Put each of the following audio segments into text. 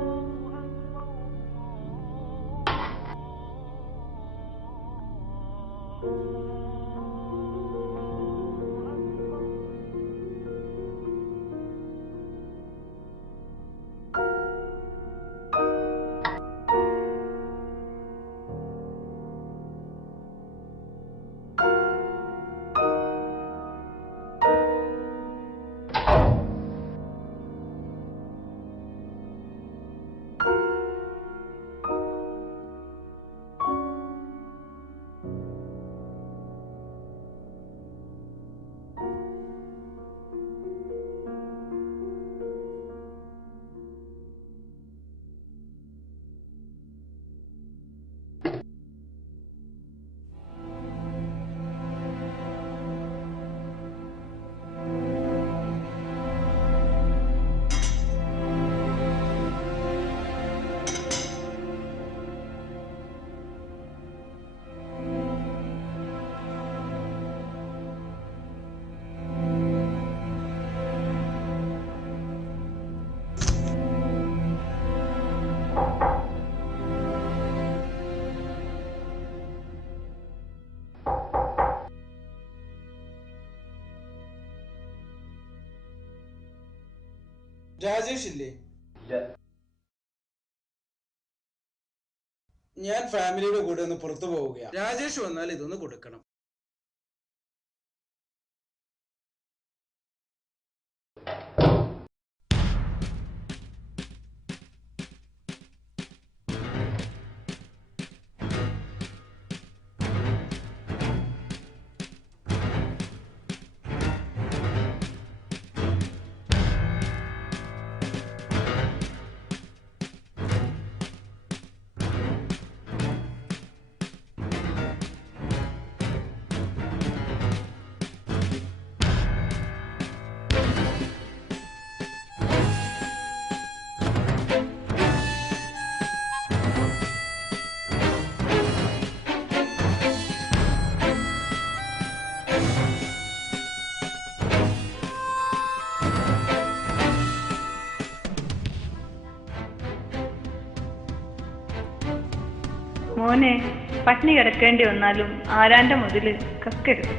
哦哦哦 രാജേഷ് ഇല്ലേ ഞാൻ ഫാമിലിയുടെ കൂടെ ഒന്ന് പുറത്തു പോവുകയാണ് രാജേഷ് വന്നാൽ ഇതൊന്ന് കൊടുക്കണം. മോനെ പട്ടിണി കിടക്കേണ്ടി വന്നാലും ആരാന്റെ മുതൽ കക്കരുത്.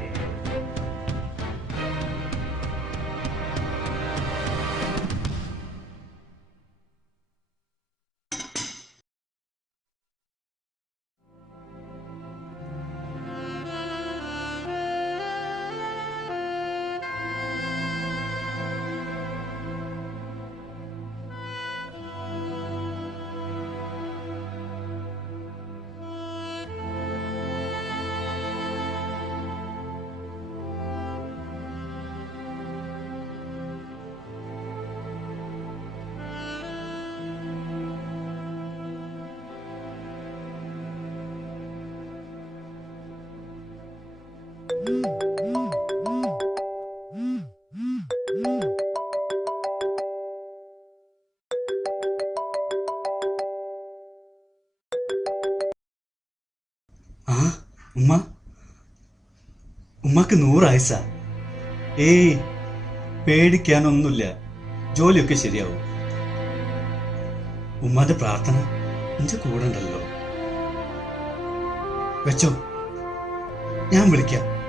ആ ഉമ്മ. ഉമ്മക്ക് നൂറായസ. ഏയ് പേടിക്കാനൊന്നുമില്ല. ജോലിയൊക്കെ ശരിയാവും. ഉമ്മാന്റെ പ്രാർത്ഥന എന്റെ കൂടെ ഉണ്ടല്ലോ. വെച്ചോ. ഞാൻ വിളിക്കാം.